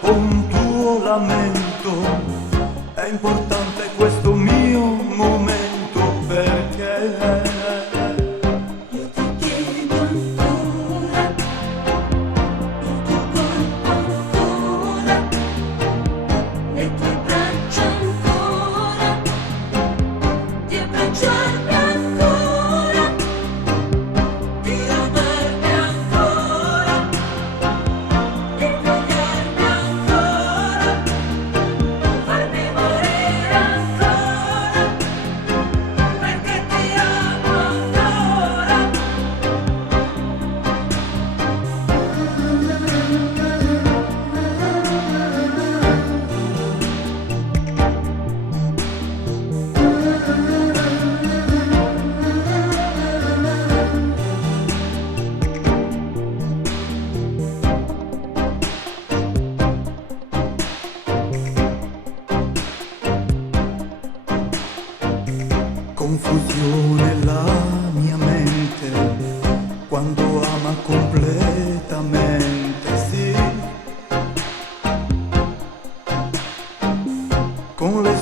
un tuo lamento. È importante questo mio momento perché io ti chiedo ancora il tuo corpo ancora, le tue braccia ancora, di abbracciarmi ancora, di amarmi ancora, di togliermi ancora, farmi morire ancora, perché ti amo ancora. confusione la mia mente quando ama completamente, sì, con le